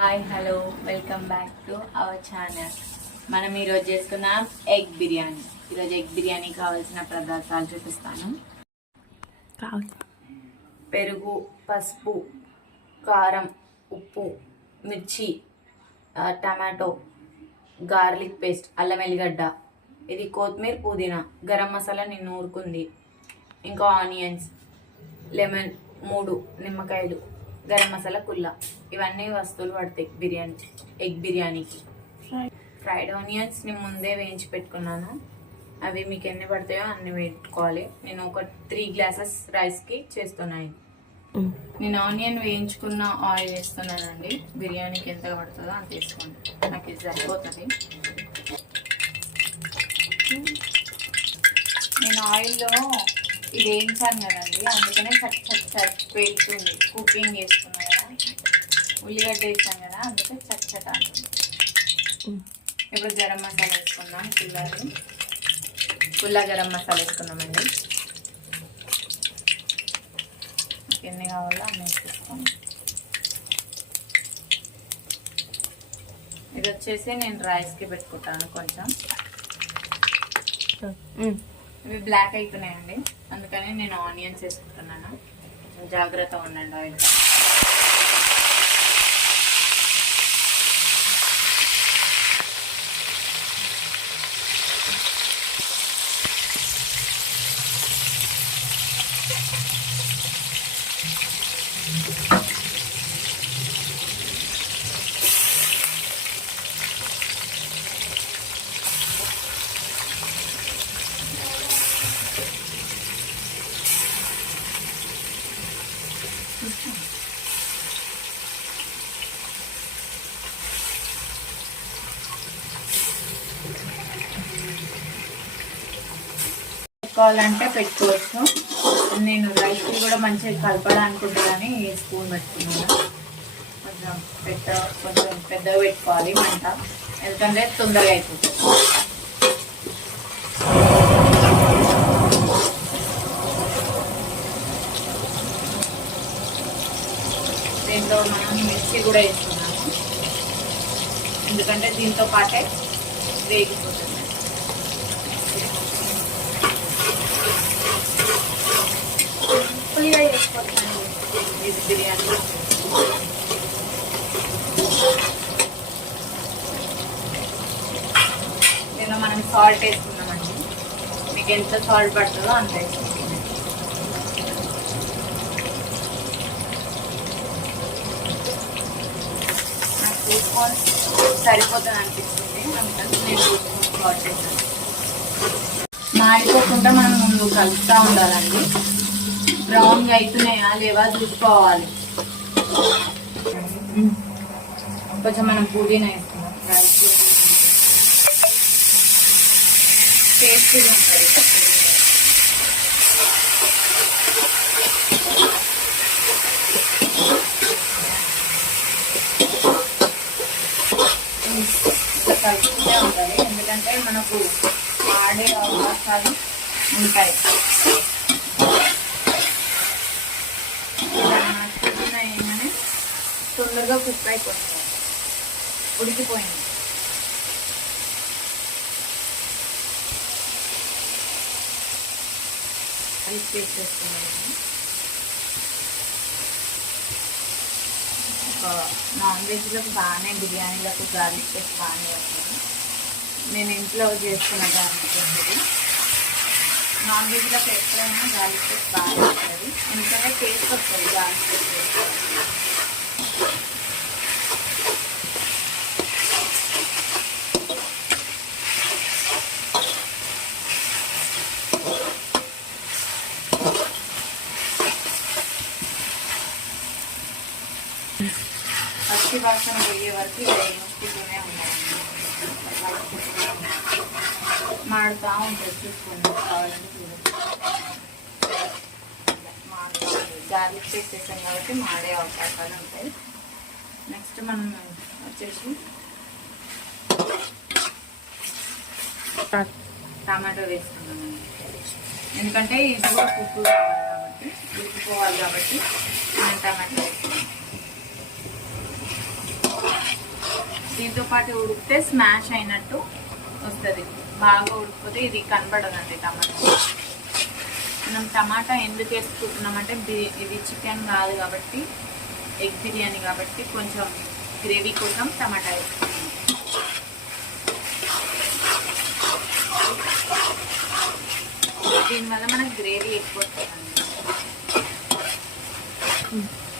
Hi hello welcome back to our channel. మనం ఈరోజు చేసుకున్నాం ఎగ్ బిర్యానీ. ఈరోజు ఎగ్ బిర్యానీ కావాల్సిన పదార్థాలు చూపిస్తాను. పెరుగు, పసుపు, కారం, ఉప్పు, మిర్చి, టమాటో, గార్లిక్ పేస్ట్, అల్లం వెల్లిగడ్డ, ఇది కొత్తిమీర, పుదీనా, గరం మసాలా నిన్ను ఊరుకుంది, ఇంకా ఆనియన్స్, లెమన్ 3 నిమ్మకాయలు, గరం మసాలా కుల్లా, ఇవన్నీ వస్తువులు పడతాయి ఎగ్ బిర్యానీకి. ఫ్రైడ్ ఆనియన్స్ నేను ముందే వేయించి పెట్టుకున్నాను. అవి మీకు ఎన్ని పడతాయో అన్ని పెట్టుకోవాలి. నేను ఒక 3 గ్లాసెస్ రైస్కి చేస్తున్నాను. నేను ఆనియన్ వేయించుకున్న ఆయిల్ వేస్తున్నానండి. బిర్యానీకి ఎంత పడుతుందో అంత వేసుకోండి, నాకు ఇది సరిపోతుంది. నేను ఆయిల్లో ఇది వేయించాను కదండి, అందుకనే చట్ పేలుతుంది. కుకింగ్ చేస్తున్నాను కదా, ఉల్లిగడ్డ వేసాను కదా, అందుకే చట్ అంటుంది. ఇప్పుడు గరం మసాలా వేసుకుందాం. పుల్ల గరం మసాలా వేసుకుందామండి. ఎన్ని కావాలో అన్నీ వేసేసుకోండి. ఇది వచ్చేసి నేను రైస్కి పెట్టుకుంటాను. కొంచెం ఇవి బ్లాక్ అవుతున్నాయండి, అందుకని నేను ఆనియన్స్ వేసుకుంటున్నాను. జాగ్రత్తగా ఉండండి ఆయిల్. పెట్టుకోవాలంటే పెట్టుకోవచ్చు. నేను రైస్కి కూడా మంచిగా కలపడానికి ఉంటుందని స్పూన్ పెట్టుకున్నాను. కొంచెం పెద్దగా పెట్టుకోవాలి మంట, ఎందుకంటే తొందరగా అయిపోతుంది. దీంట్లో మనం మిర్చి కూడా వేస్తున్నాము, ఎందుకంటే దీంతో పాటే వేగిపోతుంది. పులిగా వేసుకోవచ్చండి ఇది బిర్యానీ. దీనిలో మనం సాల్ట్ వేసుకున్నామండి. మీకు ఎంత సాల్ట్ పడుతుందో అంత వేసుకుంటాం. నాకు 2 స్పూన్స్ సరిపోతుంది అనిపిస్తుంది, అందుకని నేను 2 స్పూన్స్ సాల్ట్ వేసాను. మాడిపోకుండా మనం ముందు కలుపుతూ ఉండాలండి. బ్రౌన్గా అవుతున్నాయా లేవా చూసుకోవాలి. కొంచెం మనం పుదీనా వేస్తున్నాం, టేస్టీగా ఉంటుంది. ఇట్లా కలుపుతూనే ఉంటుంది, ఎందుకంటే మనకు ఆడే అవకాశాలు ఉంటాయి. ఏమని తొందరగా కుక్ అయిపోతుంది, ఉడికిపోయింది. అది పేస్ట్ చేసుకున్నాను. నాన్ వెజ్లకు బాగానే, బిర్యానీలకు గార్లిక్ పేస్ట్ బాగానే వస్తుంది. నేను ఇంట్లో చేసుకున్న గార్లిక్ పేస్ట్. నాన్ వెజ్లకు ఎప్పుడైనా గార్లిక్ పేస్ట్ బాగా వస్తుంది, ఎందుకంటే టేస్ట్ వస్తుంది గార్లిక్ పేస్ట్ వేసుకోవాలి. పచ్చి వాసన పోయే వరకు వేయించుకుంటూనే ఉన్నాయండి. మాడుతూ ఉంటుంది, చూసుకోండి కావాలంటే చూడండి. గార్లిక్ పేస్ట్ వేసాం కాబట్టి మాడే అవకాశాలు ఉంటాయి. నెక్స్ట్ మనం వచ్చేసి టమాటో వేసుకున్నామండి, ఎందుకంటే ఇది కూడా కుక్ కావాలి కాబట్టి, ఉడికిపోవాలి కాబట్టి నేను టమాటో వేసుకున్నాను. దీంతో పాటు ఉడికితే స్మాష్ అయినట్టు వస్తుంది. బాగా ఉడికిపోతే ఇది కనబడదండి టమాటా. మనం టమాటా ఎందుకు వేసుకుంటున్నామంటే ఇది చికెన్ కాదు కాబట్టి, ఎగ్ బిర్యానీ కాబట్టి కొంచెం గ్రేవీ కోసం టమాటా వేసుకుంటాం. దీనివల్ల మనకు గ్రేవీ ఎక్కువ వస్తుందండి.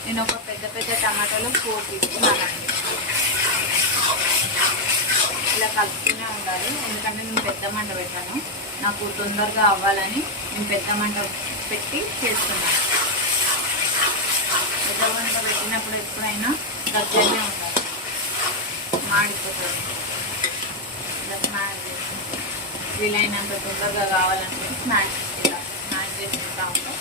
నేను ఒక పెద్ద పెద్ద టమాటాలు 4 తీసుకున్నానండి. ఇలా కలుపుతూనే ఉండాలి, ఎందుకంటే నేను పెద్ద మంట పెట్టాను. నాకు తొందరగా అవ్వాలని నేను పెద్ద మంట పెట్టి చేస్తున్నాను. పెద్ద మంట పెట్టినప్పుడు ఎప్పుడైనా దగ్గరనే ఉండాలి, మాడిపోతుంది. ఇలా స్మాష్ చేసుకుంటే వీలైనంత తొందరగా కావాలంటే స్మాష్ చేసుకుంటా ఉంటాం.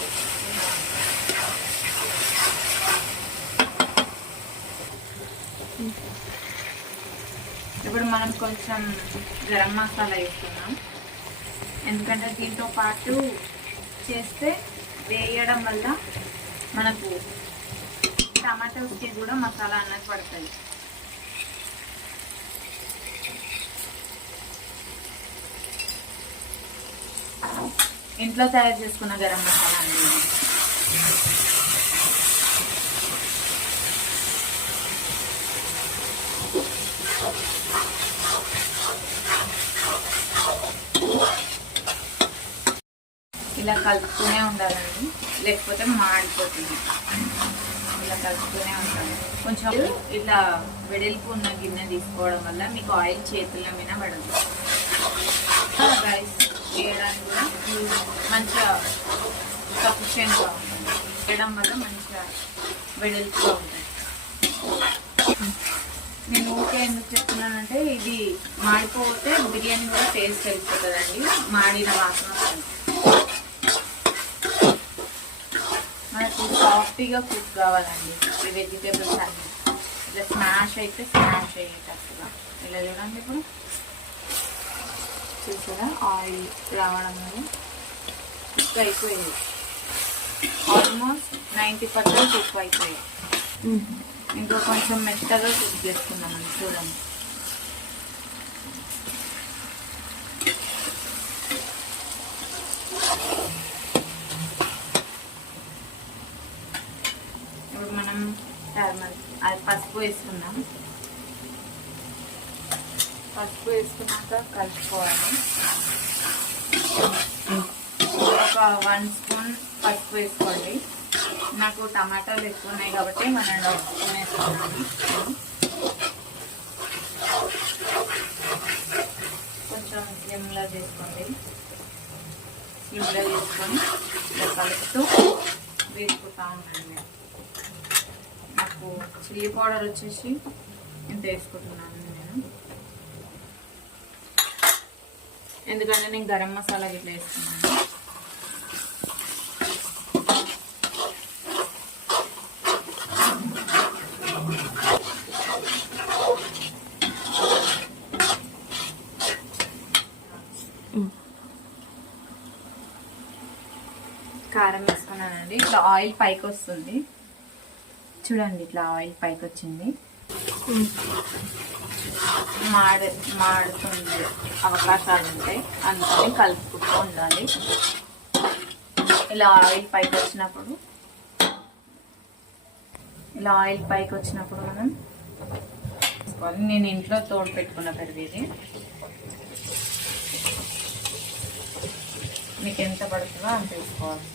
ఇప్పుడు మనం కొంచెం గరం మసాలా వేస్తున్నాం, ఎందుకంటే దీంతో పాటు చేస్తే వేయడం వల్ల మనకు టమాటోస్కి కూడా మసాలా అన్నది పడుతుంది. ఇంట్లో తయారు చేసుకున్న గరం మసాలా అండి. ఇలా కలుపుతూనే ఉండాలండి, లేకపోతే మాడిపోతుంది. ఇలా కలుపుతూనే ఉండాలి. కొంచెం ఇలా వెడల్పు ఉన్న గిన్నె తీసుకోవడం వల్ల మీకు ఆయిల్ చేతుల మీద పడదు. రైస్ వేయడానికి కూడా మంచిగా సఫిషియెంట్గా ఉంటుంది. వేయడం వల్ల మంచిగా వెడల్పుగా ఉంటుంది. నేను ఊరికే ఎందుకు చెప్తున్నానంటే ఇది మాడిపోతే బిర్యానీ కూడా టేస్ట్ వెళ్ళిపోతుందండి, మాడిన వాసన వస్తుంది. మనకు సాఫ్ట్గా కుక్ కావాలండి ఈ వెజిటేబుల్స్ అన్నీ. ఇలా స్మాష్ అయితే స్మాష్ అయ్యేటట్టుగా ఇలా చూడండి. ఇప్పుడు చూసారా ఆయిల్ రావడం వల్ల కుక్ అయిపోయింది. ఆల్మోస్ట్ 90% కుక్ అయిపోయాయి. ఇంకా కొంచెం మెత్తగా కుక్ చేసుకుందామండి. చూడండి, ఇప్పుడు మనం అది పసుపు వేసుకుందాం. పసుపు వేసుకున్నాక కలుపుకోవాలి. ఒక 1 స్పూన్ పసుపు వేసుకోండి. నాకు టమాటాలు ఎక్కువ ఉన్నాయి కాబట్టి మనం 1 స్పూన్ వేసుకున్నాను. కొంచెం స్లిమ్లో చేసుకోండి. స్లిమ్లో చేసుకొని ఇలా కలుపుతూ వేసుకుంటా ఉండండి. నాకు చిల్లీ పౌడర్ వచ్చేసి ఇంత వేసుకుంటున్నాను నేను, ఎందుకంటే నేను గరం మసాలా ఇట్లా వేసుకున్నాను. కారం వేసుకున్నానండి. ఇట్లా ఆయిల్ పైకి వస్తుంది చూడండి, ఇట్లా ఆయిల్ పైకి వచ్చింది. మాడుతుంది అవకాశాలు ఉంటాయి, అందుకని కలుపుకుంటూ ఉండాలి. ఇలా ఆయిల్ పైకి వచ్చినప్పుడు మనం వేసుకోవాలి. నేను ఇంట్లో తోడు పెట్టుకున్న పెరుగు ఇది. మీకు ఎంత పడుతుందో అంత వేసుకోవాల్సింది.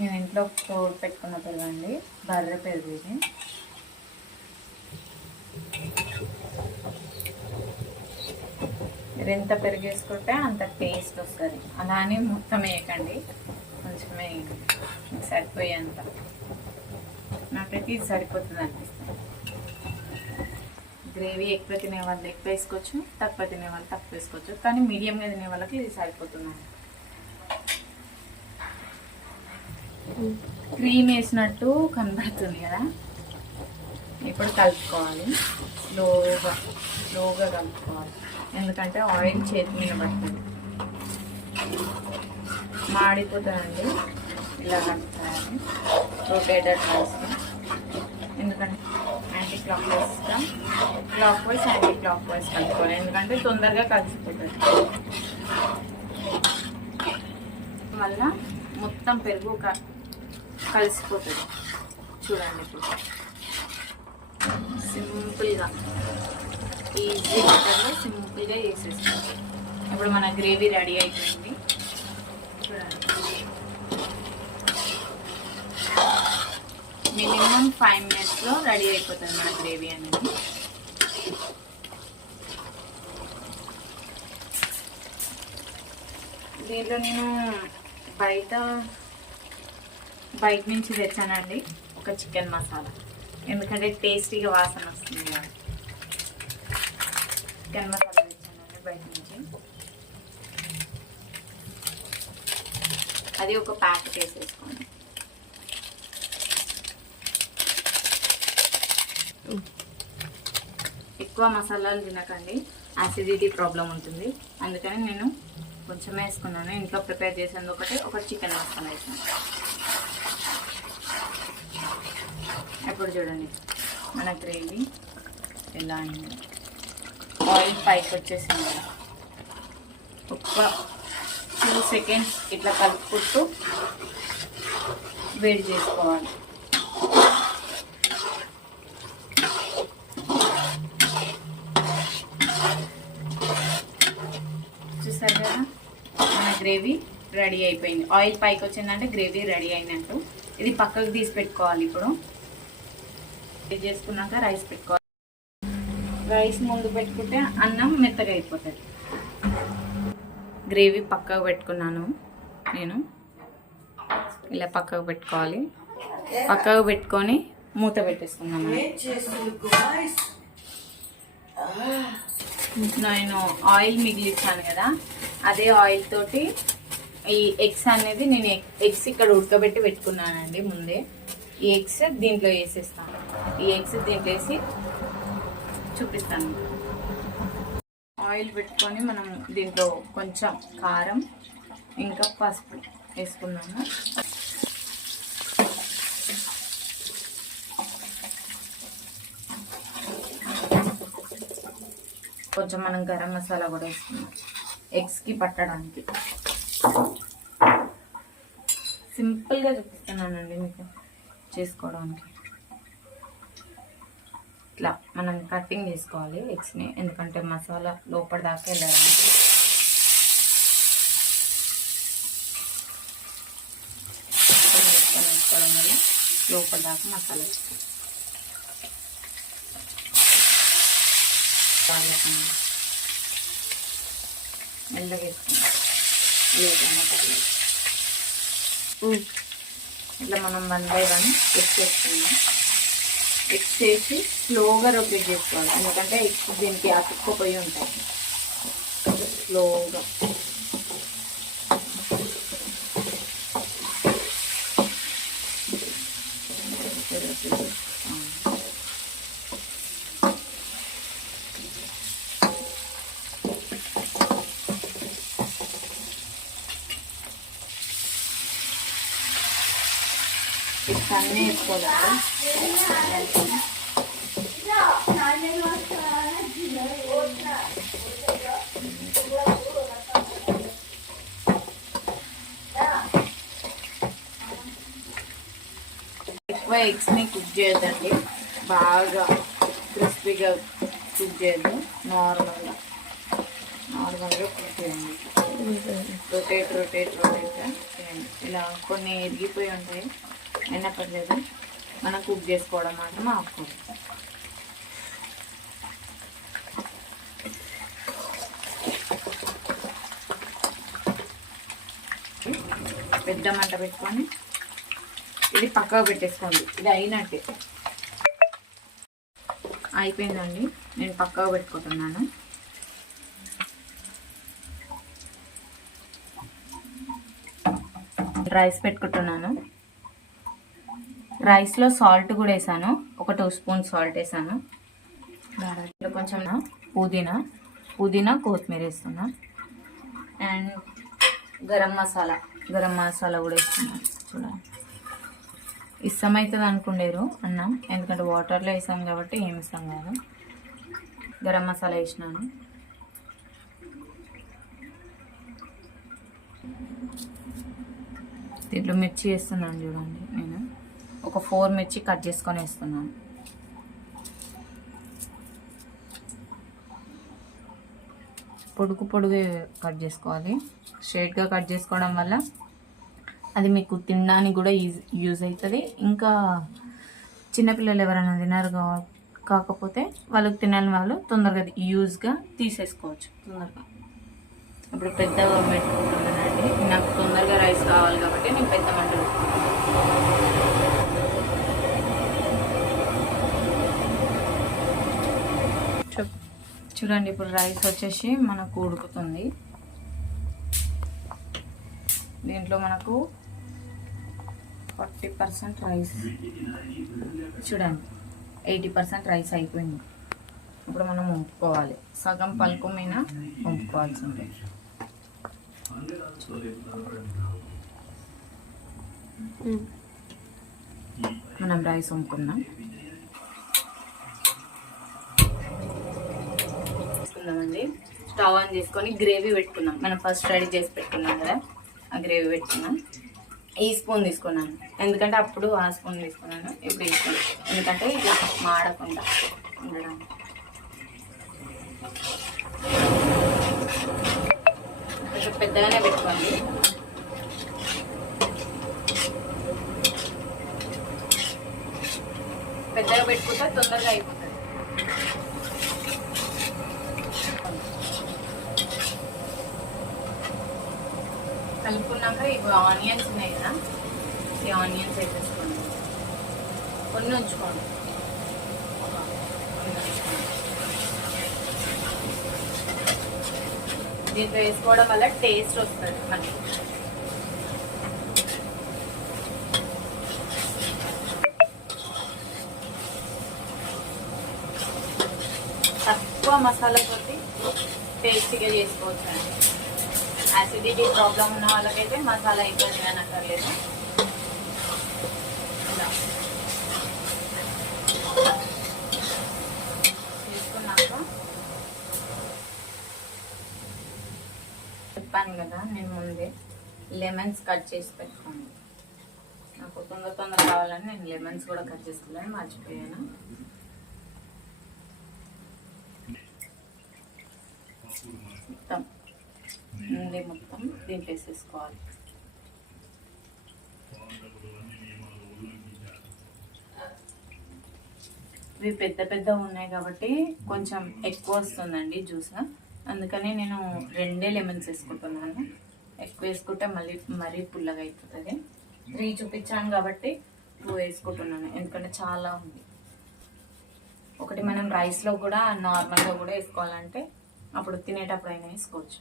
నేను ఇంట్లో తోడు పెట్టుకున్న పెరుగు అండి, బర్రె పెరుగు ఇది. మీరు ఎంత పెరుగు వేసుకుంటే అంత టేస్ట్ వస్తుంది. అలానే మొత్తం వేయకండి, కొంచెమే మీకు సరిపోయేంత. నాకైతే ఇది సరిపోతుంది అనిపిస్తుంది. గ్రేవీ ఎక్కువ తినే వాళ్ళు ఎక్కువ వేసుకోవచ్చు, తక్కువ తినే వాళ్ళు తక్కువ వేసుకోవచ్చు, కానీ మీడియంగా తినే వాళ్ళకి ఇది సరిపోతుంది. క్రీమ్ వేసినట్టు కనబడుతుంది కదా. ఇప్పుడు కలుపుకోవాలి, స్లోగా కలుపుకోవాలి, ఎందుకంటే ఆయిల్ చేతి మీద పడుతుంది, మాడిపోతుందండి. ఇలా కలుపుకోవాలి రొటేటెడ్ రైస్. ఎందుకంటే యాంటీ క్లాక్ వైజ్గా clock wise anti clock wise కలుపుకోవాలి, ఎందుకంటే తొందరగా కలిసిపోతుంది. వల్ల మొత్తం పెరుగు కలిసిపోతుంది. చూడండి ఇప్పుడు సింపుల్గా ఈజీ మెథడ్లో సింపుల్గా చేసేస్తాం. ఇప్పుడు మన గ్రేవీ రెడీ అయిపోయింది. చూడండి మినిమం 5 minutesలో రెడీ అయిపోతుంది మన గ్రేవీ అనేది. దీంట్లో నేను బయట నుంచి తెచ్చానండి ఒక చికెన్ మసాలా, ఎందుకంటే టేస్టీగా వాసన వస్తుంది కదా. చికెన్ మసాలా తెచ్చానండి బయట నుంచి, అది ఒక ప్యాకెట్ వేసేసుకోండి. ఎక్కువ మసాలాలు తినకండి, యాసిడిటీ ప్రాబ్లం ఉంటుంది. అందుకని నేను కొంచెమే వేసుకున్నాను. ఇంట్లో ప్రిపేర్ చేసేది ఒక చికెన్ మసాలా వేసాను. ఇప్పుడు చూడండి మన గ్రేవీ ఎలా అయింది. ఆయిల్ పైకి వచ్చేసింది. ఒక 2 seconds ఇట్లా కలుపుకుంటూ వేడి చేసుకోవాలి. చూసారు కదా మన గ్రేవీ రెడీ అయిపోయింది. ఆయిల్ పైకి వచ్చిందంటే గ్రేవీ రెడీ అయినట్టు. ఇది పక్కకు తీసి పెట్టుకోవాలి. ఇప్పుడు ఇది చేసుకున్నాక రైస్ పెట్టుకోవాలి. రైస్ ముందు పెట్టుకుంటే అన్నం మెత్తగా అయిపోతుంది. గ్రేవీ పక్కకు పెట్టుకున్నాను నేను. ఇలా పక్కకు పెట్టుకోవాలి. పక్కకు పెట్టుకొని మూత పెట్టేసుకున్నాను. నేను ఆయిల్ మిగిలిచ్చాను కదా, అదే ఆయిల్ తోటి ఈ ఎగ్స్ అనేది నేను ఎగ్స్ ఇక్కడ ఉడకబెట్టి పెట్టుకున్నానండి ముందే. ఈ ఎగ్స్ దీంట్లో వేసేస్తాను. ఈ ఎగ్స్ దీంట్లో వేసి చూపిస్తాను. ఆయిల్ పెట్టుకొని మనం దీంట్లో కొంచెం కారం ఇంకా పసుపు వేసుకున్నాను. కొంచెం మనం గరం మసాలా కూడా వేసుకున్నాం ఎగ్స్కి పట్టడానికి. సింపుల్గా చూపిస్తున్నానండి మీకు చేసుకోవడానికి. ఇట్లా మనం కటింగ్ చేసుకోవాలి ఎగ్స్ని, ఎందుకంటే మసాలా లోపల దాకా వెళ్ళడానికి. వేసుకోవడం వల్ల లోపల దాకా మసాలా మెల్లగా వేసుకుంటాం. లేదన్నా పర్లేదు. ఇట్లా మనం 1 by 1 ఎగ్స్ వేసుకుందాం. ఎగ్స్ వేసి స్లోగా రొటేట్ చేసుకోవాలి, ఎందుకంటే ఎగ్స్ దీనికి అతుక్కుపోయి ఉంటాయి. స్లోగా ఎగ్స్ అన్నీ వేసుకోవాలి. ఎక్కువ ఎగ్స్ని కుక్ చేయొద్దండి, బాగా క్రిస్పీగా కుక్ చేయొద్దు. నార్మల్గా కుక్ చేయండి. రొటేట్ చేయండి. ఇలా కొన్ని ఎరిగిపోయి ఉంటాయి, అయినా పర్లేదు, మనం కుక్ చేసుకోవడం మాత్రం ఆపుకోండి. పెద్ద మంట పెట్టుకొని ఇది పక్కకు పెట్టేసుకోండి. ఇది అయినట్టే అయిపోయిందండి. నేను పక్కకు పెట్టుకుంటున్నాను. రైస్ పెట్టుకుంటున్నాను. రైస్లో సాల్ట్ కూడా వేసాను, ఒక 2 spoons సాల్ట్ వేసాను. దాంట్లో కొంచెం పుదీనా కొత్తిమీర వేస్తున్నా. అండ్ గరం మసాలా కూడా వేస్తున్నాను. చూడండి ఇష్టం అవుతుంది అనుకుండేరు అన్నం, ఎందుకంటే వాటర్లో వేసాం కాబట్టి ఏమి ఇస్తాం కాదు. గరం మసాలా వేసినాను. దీంట్లో మిర్చి వేస్తున్నాను చూడండి. నేను ఒక 4 మిర్చి కట్ చేసుకొని వేస్తున్నాను. పొడుగు కట్ చేసుకోవాలి. స్ట్రైట్గా కట్ చేసుకోవడం వల్ల అది మీకు తినడానికి కూడా యూజ్ అవుతుంది. ఇంకా చిన్నపిల్లలు ఎవరైనా తినరు కాకపోతే వాళ్ళకి తినని వాళ్ళు తొందరగా యూజ్గా తీసేసుకోవచ్చు తొందరగా. ఇప్పుడు పెద్దగా పెట్టుకుంటున్నానండి. నాకు తొందరగా రైస్ కావాలి కాబట్టి నేను పెద్ద మంటలు చూడండి. ఇప్పుడు రైస్ వచ్చేసి మనకు ఉడుకుతుంది. దీంట్లో మనకు 40% రైస్, చూడండి 80% రైస్ అయిపోయింది. ఇప్పుడు మనం వంపుకోవాలి. సగం పలుకు మీద వంపుకోవాల్సి ఉంటుంది. మనం రైస్ వంపుకుందాం. అండి స్టవ్ ఆన్ చేసుకొని గ్రేవీ పెట్టుకున్నాం. మనం ఫస్ట్ రెడీ చేసి పెట్టుకున్నాం కదా, ఆ గ్రేవీ పెట్టుకున్నాం. ఈ స్పూన్ తీసుకున్నాను, ఎందుకంటే అప్పుడు ఆ స్పూన్ తీసుకున్నాను, ఇప్పుడు ఈ స్పూన్, ఎందుకంటే ఇట్లా మాడకుండా ఉండడానికి. కొంచెం పెద్దగానే పెట్టుకోండి. పెద్దగా పెట్టుకుంటే తొందరగా అయిపోతుంది. కలుపుకున్నాక ఇవి ఆనియన్స్ ఉన్నాయి కదా, ఈ ఆనియన్స్ వేసేసుకోండి. కొన్ని ఉంచుకోండి. దీంట్లో వేసుకోవడం వల్ల టేస్ట్ వస్తుంది మనకి. తక్కువ మసాలాతోటి టేస్టీగా చేసుకోవచ్చు అండి. యాసిడిటీ ప్రాబ్లం ఉన్న వాళ్ళకైతే మసాలా ఇబ్బంది అని అక్కర్లేదు. ఇలా చేసుకున్నాక చెప్పాను కదా నేను ముందే, లెమన్స్ కట్ చేసి పెట్టుకోండి. నాకు తొందర కావాలని నేను లెమన్స్ కూడా కట్ చేసుకోవాలని మర్చిపోయాను. మొత్తం దీంట్లో వేసేసుకోవాలి. ఇవి పెద్ద ఉన్నాయి కాబట్టి కొంచెం ఎక్కువ వస్తుందండి జ్యూస్, అందుకని నేను 2 లెమన్స్ వేసుకుంటున్నాను. ఎక్కువ వేసుకుంటే మరీ పుల్లగా అయిపోతుంది. 3 చూపించాను కాబట్టి 2 వేసుకుంటున్నాను, ఎందుకంటే చాలా ఉంది. ఒకటి మనం రైస్లో కూడా నార్మల్గా కూడా వేసుకోవాలంటే అప్పుడు తినేటప్పుడు అయినా వేసుకోవచ్చు.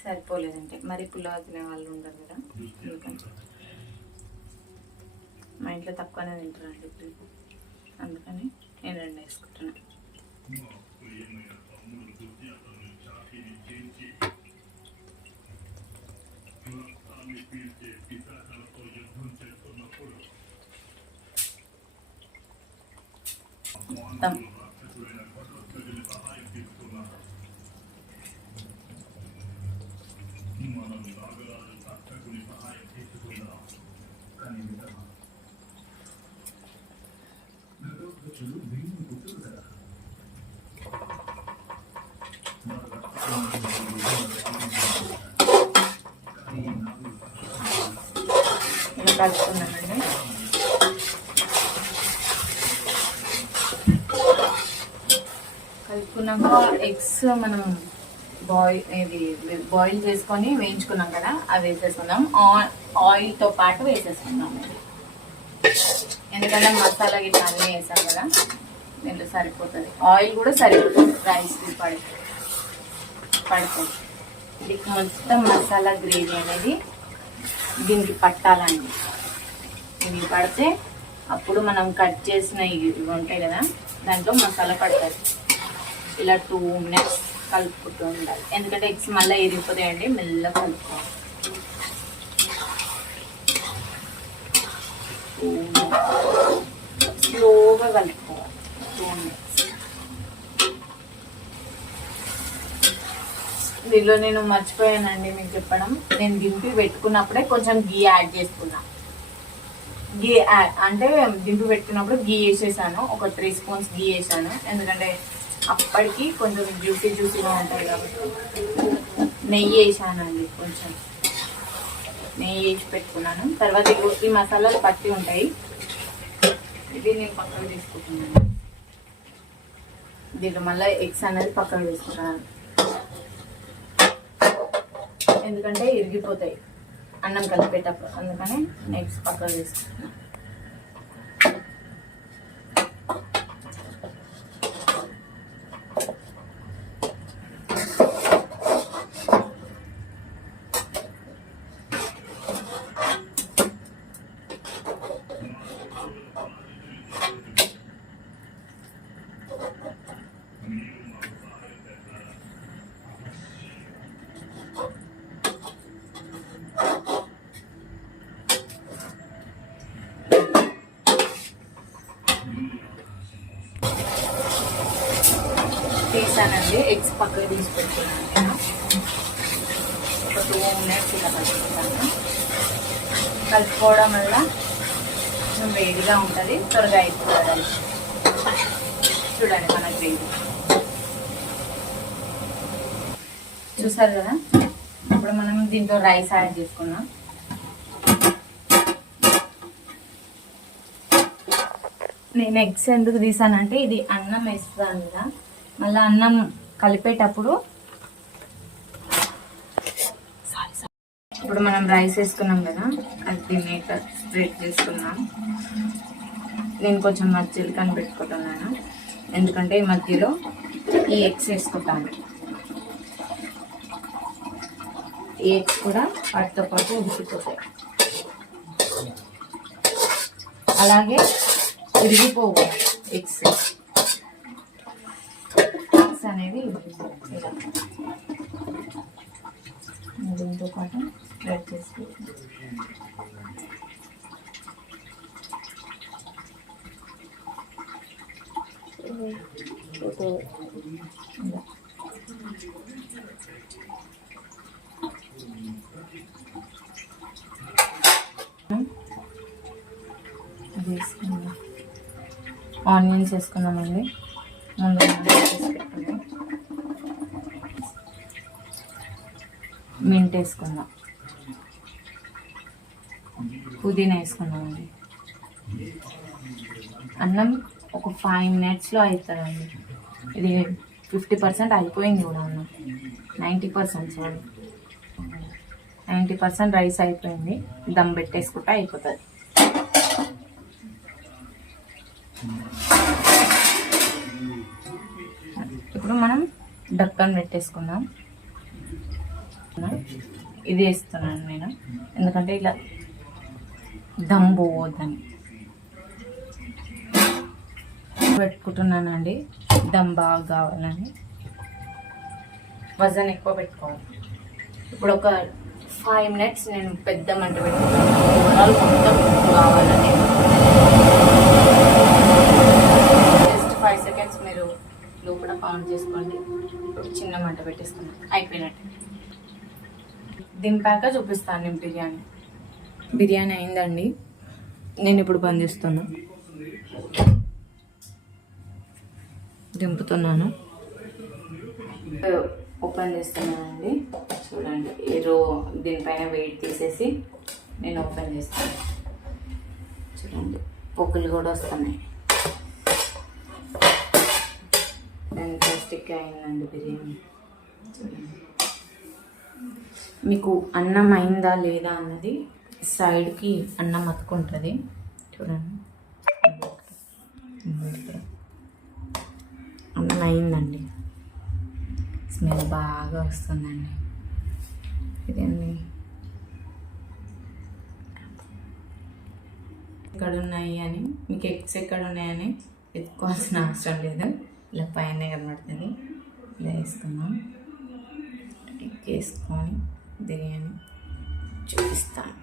సరిపోలేదంటే మరి పుల్లగా తినే వాళ్ళు ఉండరు కదా, అందుకని. మా ఇంట్లో తక్కువనే తింటారండి, అందుకని నేను 2 వేసుకుంటున్నాను. మొత్తం ఇలా కలుపుకున్నానండి. కలుపుకున్నాక ఎగ్స్ మనం బాయిల్ చేసుకొని వేయించుకున్నాం కదా, అవి వేసేసుకుందాం. ఆయిల్తో పాటు వేసేసుకుందాం, ఎందుకంటే మసాలా గిట్లా అన్నీ వేసాం కదా, దీంట్లో సరిపోతుంది. ఆయిల్ కూడా సరిపోతుంది రైస్ పడుతుంది. ఇది మొత్తం మసాలా గ్రేవీ అనేది దీనికి పట్టాలండి. ఇవి పడితే అప్పుడు మనం కట్ చేసిన ఇవి ఉంటాయి కదా, దాంట్లో మసాలా పడుతుంది. ఇలా 2 మినిట్స్ కలుపుకుంటూ ఉండాలి, ఎందుకంటే ఎగ్స్ మళ్ళీ ఎరిగిపోతాయండి. మెల్లగా కలుపుకోవాలి. స్లోగా కలుపుకోవాలి 2 minutes. దీనిలో నేను మర్చిపోయానండి మీకు చెప్పడం, నేను దింపి పెట్టుకున్నప్పుడే కొంచెం గీ యాడ్ చేసుకున్నా. గీ అంటే దింపి పెట్టుకున్నప్పుడు గీ వేసేసాను, ఒక 3 స్పూన్స్ గీ వేసాను, ఎందుకంటే అప్పటికి కొంచెం జ్యూసీగా ఉంటాయి కాబట్టి. నెయ్యి వేసానండి, కొంచెం నెయ్యి వేసి పెట్టుకున్నాను. తర్వాత ఈ మసాలాలు పట్టి ఉంటాయి, ఇది నేను పక్కకు తీసుకుంటున్నాను. దీంట్లో మళ్ళీ ఎగ్స్ అనేది పక్కకు తీసుకున్నాను, ఎందుకంటే ఇరిగిపోతాయి అన్నం కలిపేటప్పుడు, అందుకని ఎగ్స్ పక్కకు తీసుకుంటున్నాను. తీసానండి, ఎగ్స్ పక్కకు తీసి పెట్టుకున్నాను నేను. ఒక 2 minutes ఇలా కలుపుకుంటాను. కలుపుకోవడం వల్ల కొంచెం వేడిగా ఉంటుంది, త్వరగా అయిపోతుంది. చూడండి మన గ్రేవీ చూసారు కదా. ఇప్పుడు మనం దీంట్లో రైస్ యాడ్ చేసుకున్నాం. నేను ఎగ్స్ ఎందుకు తీసానంటే ఇది అన్నం వేస్తాను కదా, మళ్ళీ అన్నం కలిపేటప్పుడు. ఇప్పుడు మనం రైస్ వేసుకున్నాం కదా, అది దీన్ని ఇట్లా స్ప్రెడ్ చేసుకున్నాం. నేను కొంచెం మధ్యలో కనిపెట్టుకుంటున్నాను, ఎందుకంటే ఈ మధ్యలో ఈ ఎగ్స్ వేసుకుంటాను. ఈ ఎగ్స్ కూడా వాటితో పాటు ఉడికిపోతాయి, అలాగే విరిగిపోవు ఎగ్స్ అనేవి. దీంతో పాటు స్ప్రెడ్ చేసుకుంటాం. ఆనియన్స్ వేసుకున్నామండి, ముందు పెట్టుకున్నాం. మింట్ వేసుకుందాం, పుదీనా వేసుకున్నామండి. అన్నం ఒక 5 minutesలో అవుతుందండి. ఇది 50% అయిపోయింది కూడా అన్నం, 90% సారీ 90% రైస్ అయిపోయింది. దమ్ పెట్టేసుకుంటే అయిపోతుంది. ఇప్పుడు మనం డక్కన్ పెట్టేసుకుందాం. ఇది వేస్తున్నాను నేను, ఎందుకంటే ఇలా దమ్ పోవద్దని పెట్టుకుంటున్నానండి. దమ్ బాగా కావాలని వజన్ ఎక్కువ పెట్టుకోవాలి. ఇప్పుడు ఒక 5 minutes నేను పెద్ద మంట పెట్టుకున్నాను, మొత్తం కావాలని. జస్ట్ 5 seconds మీరు లోపల కౌంట్ చేసుకోండి. ఇప్పుడు చిన్న మంట పెట్టేసుకున్నాను, అయిపోయినట్టు. దింపాక చూపిస్తాను నేను బిర్యానీ అయిందండి. నేను ఇప్పుడు బంద్ చేస్తున్నా, దింపుతున్నాను. ఓపెన్ చేస్తున్నానండి, చూడండి. దీనిపైన వెయిట్ తీసేసి నేను ఓపెన్ చేస్తాను. చూడండి, పొక్కులు కూడా వస్తున్నాయి. ఫ్యాంటాస్టిక్గా అయిందండి బిర్యానీ. చూడండి, మీకు అన్నం అయిందా లేదా అన్నది సైడ్కి అన్నం అతుకుంటుంది. చూడండి, అన్నం అయిందండి. స్మెల్ బాగా వస్తుందండి. ఇదండి, ఎక్కడ ఉన్నాయి అని, మీకు ఎగ్స్ ఎక్కడ ఉన్నాయని ఎత్తుకోవాల్సిన అవసరం లేదు. ఇలా పైన కనబడుతుంది, ఇలా వేసుకుందాం. ఎగ్ వేసుకొని బిర్యానీ చూపిస్తాను.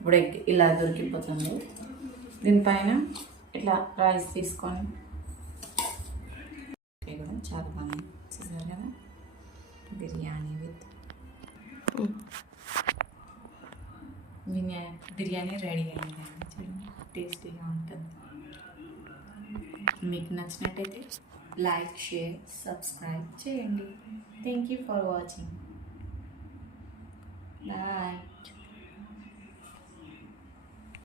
ఇప్పుడు ఎగ్ ఇలా దొరికిపోతుంది. దీనిపైన ఇట్లా రైస్ తీసుకొని ఇది కూడా చాలా బాగా చూసారు కదా, బిర్యానీ విత్ బిర్యానీ రెడీ అయింది. చూడండి టేస్టీగా ఉంటుంది. మీకు నచ్చినట్టయితే లైక్, షేర్, సబ్స్క్రైబ్ చేయండి. Thank you for watching. Bye.